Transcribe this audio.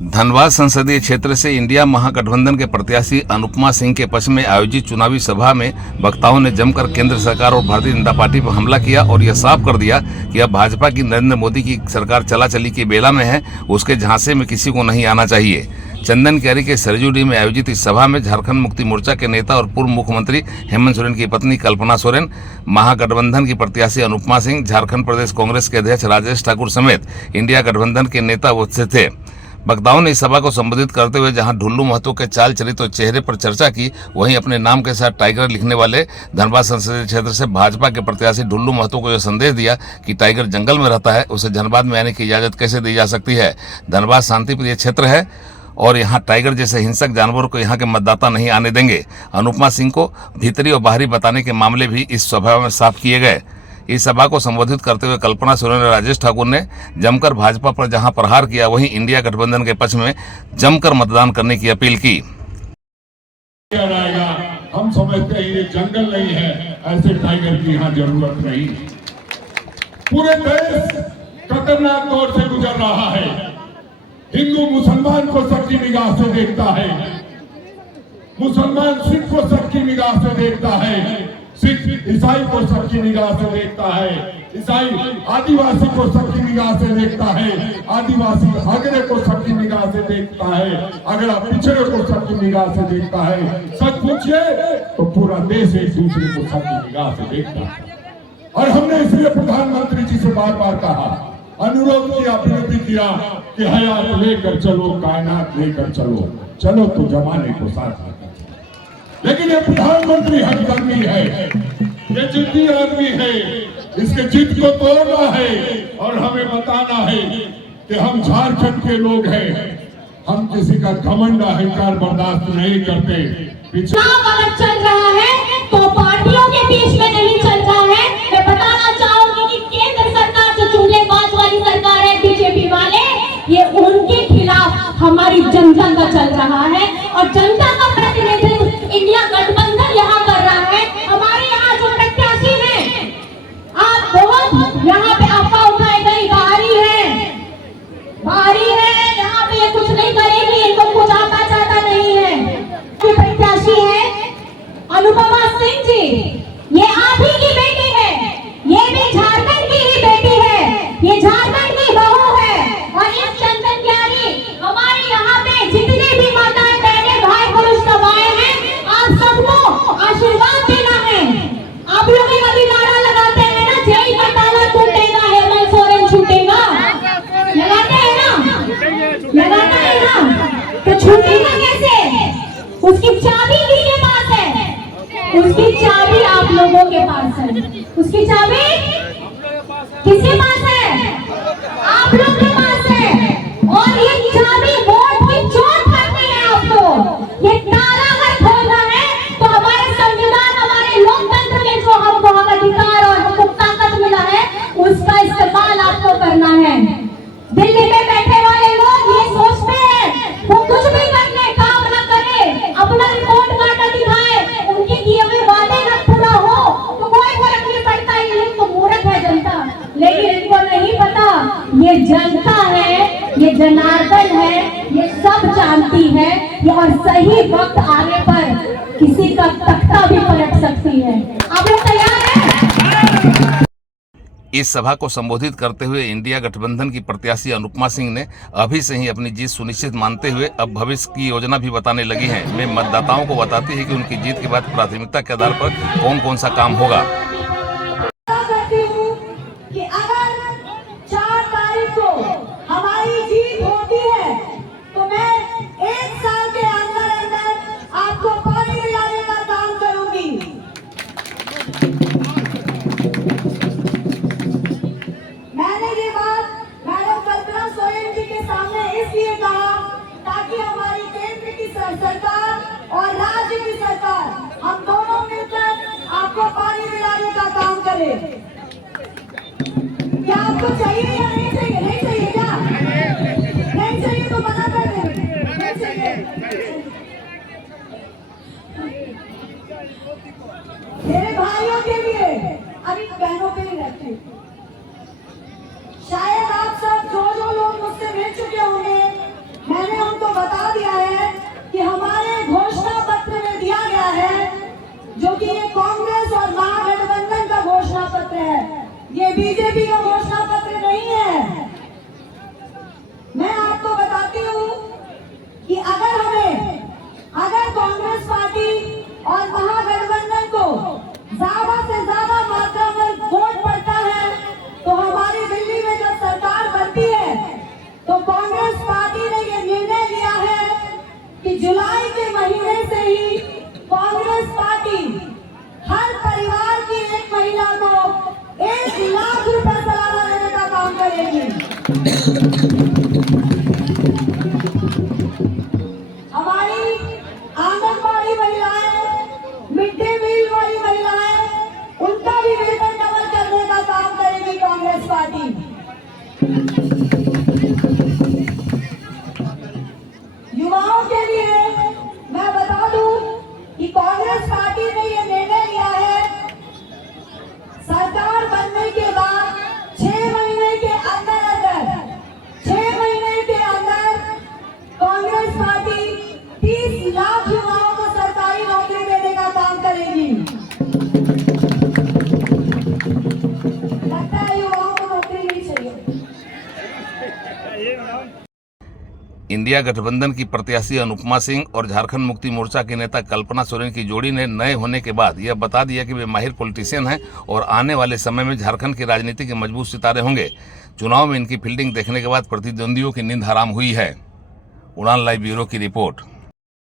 धनबाद संसदीय क्षेत्र से इंडिया महागठबंधन के प्रत्याशी अनुपमा सिंह के पक्ष में आयोजित चुनावी सभा में वक्ताओं ने जमकर केंद्र सरकार और भारतीय जनता पार्टी पर हमला किया और यह साफ कर दिया कि अब भाजपा की नरेंद्र मोदी की सरकार चला-चली की बेला में है, उसके झांसे में किसी को नहीं आना चाहिए। चंदन कियारी के सरजूडी में आयोजित इस सभा में झारखंड मुक्ति मोर्चा के नेता और पूर्व मुख्यमंत्री हेमंत सोरेन की पत्नी कल्पना सोरेन, महागठबंधन की प्रत्याशी अनुपमा सिंह, झारखंड प्रदेश कांग्रेस के अध्यक्ष राजेश ठाकुर समेत इंडिया गठबंधन के नेता उपस्थित थे। वक्ताओं ने इस सभा को संबोधित करते हुए जहां ढुल्लू महतो के चाल चरित्र और चेहरे पर चर्चा की, वहीं अपने नाम के साथ टाइगर लिखने वाले धनबाद संसदीय क्षेत्र से भाजपा के प्रत्याशी ढुल्लू महतो को यह संदेश दिया कि टाइगर जंगल में रहता है, उसे धनबाद में आने की इजाजत कैसे दी जा सकती है। धनबाद शांतिप्रिय क्षेत्र है और यहाँ टाइगर जैसे हिंसक जानवरों को यहाँ के मतदाता नहीं आने देंगे। अनुपमा सिंह को भीतरी और बाहरी बताने के मामले भी इस सभा में साफ किए गए। इस सभा को संबोधित करते हुए कल्पना सोरेन और राजेश ठाकुर ने जमकर भाजपा पर जहां प्रहार किया, वहीं इंडिया गठबंधन के पक्ष में जमकर मतदान करने की अपील की। हम समझते हैं ये जंगल नहीं है, ऐसे टाइगर की यहाँ जरूरत नहीं। पूरे देश खतरनाक दौर से गुजर रहा है। हिंदू मुसलमान को सबकी निगाह से देखता है, मुसलमान सिख को सबकी निगाह से देखता है, सिख ईसाई को सबकी निगाह से देखता है, ईसाई आदिवासी को सबकी निगाह से देखता है, आदिवासी अगड़े को सबकी निगाह से देखता है, अगड़ा पिछड़े को सबकी निगाह से देखता है। सच पूछिए तो पूरा देश एक दूसरे को सबकी निगाह से देखता है। और हमने इसलिए प्रधानमंत्री जी से बार बार कहा, अनुरोध किया, विनती किया कि हयात लेकर चलो, कायनात लेकर चलो, चलो तो जमाने को साथ लेकर। लेकिन ये प्रधानमंत्री हटकर्मी है, ये जिद्दी आदमी है, इसके जिद को तोड़ना है और हमें बताना है कि हम झारखंड के लोग हैं, हम किसी का घमंड अहंकार बर्दाश्त नहीं करते। चुनाव अगर चल रहा है तो पार्टियों के बीच में नहीं चल रहा है। मैं बताना चाहूंगी कि केंद्र सरकार जो चूल्हेबाज वाली सरकार है, बीजेपी वाले, ये उनके खिलाफ हमारी जनता का चल रहा है और जनता का प्रतिनिधित्व इंडिया गठबंधन यहाँ कर रहा है। हमारे यहाँ जो प्रत्याशी हैं, आप बहुत यहाँ पे अफवाह उठाए गई, बाहरी है, यहाँ पे ये कुछ नहीं करेगी, इनको कुछ आता जाता नहीं है। ये प्रत्याशी है अनुपमा सिंह जी, ये आप ही की बेटी है, ये भी झारखंड की ही बेटी है, ये झारखंड की बहू है। और इस चंदन कियारी हमारे यहाँ पे जितने भी माताएं बहनें भाई पुरुष सब आए हैं, आप सबको आशीर्वाद देना है। आप लोग कभी नारा लगाते हैं ना, जेल का ताला टूटेगा, हेमंत सोरेन छूटेगा, लगाते हैं ना, तो छूटेगा कैसे? उसकी चाबी किसके पास है? उसकी चाबी आप लोगों के पास है। उसकी चाबी किसके पास है? आप लोग के पास है। और ये चाबी वोट की चोट करनी है आपको। ये ताला अगर खोलना है तो हमारे संविधान, हमारे लोकतंत्र में जो हमको हक अधिकार और हमको ताकत मिला है, उसका इस्तेमाल आपको करना है। दिल्ली में बैठे वाले लोग ये सोचते हैं वो कुछ भी करने काम न करे, अपना रिपोर्ट कार्ड दिखाए, उनके किए हुए वादे न पूरा हो तो कोई फर्क नहीं पड़ता, ये तो मूर्ख है जनता। लेकिन इनको नहीं पता ये जनता है, ये जनार्दन है, ये सब जानती है, ये और सही वक्त आने पर किसी का तख्ता भी पलट सकती है। आप लोग तैयार हैं? इस सभा को संबोधित करते हुए इंडिया गठबंधन की प्रत्याशी अनुपमा सिंह ने अभी से ही अपनी जीत सुनिश्चित मानते हुए अब भविष्य की योजना भी बताने लगी हैं। वे मतदाताओं को बताती है कि उनकी जीत के बाद प्राथमिकता के आधार पर कौन कौन सा काम होगा। कि अगर 4 तारीख को हमारी जीत होती है तो मैं 1 साल के अंदर अंदर आपको पानी दिलाने का काम करूंगी। मैंने ये बात मैडम कल्पना सोरेन जी के सामने इसलिए कहा ताकि हमारी केंद्र की सरकार और राज्य की सरकार, हम दोनों मिलकर आपको पानी दिलाने का काम करें। क्या आपको चाहिए या नहीं चाहिए? नहीं चाहिए क्या? नहीं चाहिए तो मना कर दें। नहीं चाहिए। मेरे भाइयों के लिए, अभी बहनों पे ही रहती हूँ, शायद आप सब जो लोग मुझसे मिल चुके होंगे, मैंने बीजेपी का घोषणा पत्र नहीं है। मैं आपको बताती हूँ कि अगर कांग्रेस पार्टी और महागठबंधन को ज्यादा से ज्यादा मात्रा में वोट पड़ता है तो हमारी दिल्ली में जब सरकार बनती है तो कांग्रेस पार्टी ने ये निर्णय लिया है कि जुलाई के महीने से ही कांग्रेस पार्टी हर परिवार की एक महिला को 1 लाख रुपए सालाना देने का काम करेगी। हमारी आंगनबाड़ी महिलाएं, मिड डे मील वाली महिलाएं, उनका भी वेतन डबल करने का काम करेगी कांग्रेस पार्टी। युवाओं के लिए मैं बता दूं कि कांग्रेस पार्टी ने ये निर्णय लिया है, सरकार बनने के बाद 6 महीने के अंदर कांग्रेस पार्टी 30 लाख युवाओं को सरकारी नौकरी देने का काम करेगी। लगता है युवाओं को नौकरी नहीं चाहिए। इंडिया गठबंधन की प्रत्याशी अनुपमा सिंह और झारखंड मुक्ति मोर्चा के नेता कल्पना सोरेन की जोड़ी ने नए होने के बाद यह बता दिया कि वे माहिर पॉलिटिशियन हैं और आने वाले समय में झारखंड की राजनीति के मजबूत सितारे होंगे। चुनाव में इनकी फील्डिंग देखने के बाद प्रतिद्वंदियों की नींद हराम हुई है। उड़ान लाइव ब्यूरो की रिपोर्ट।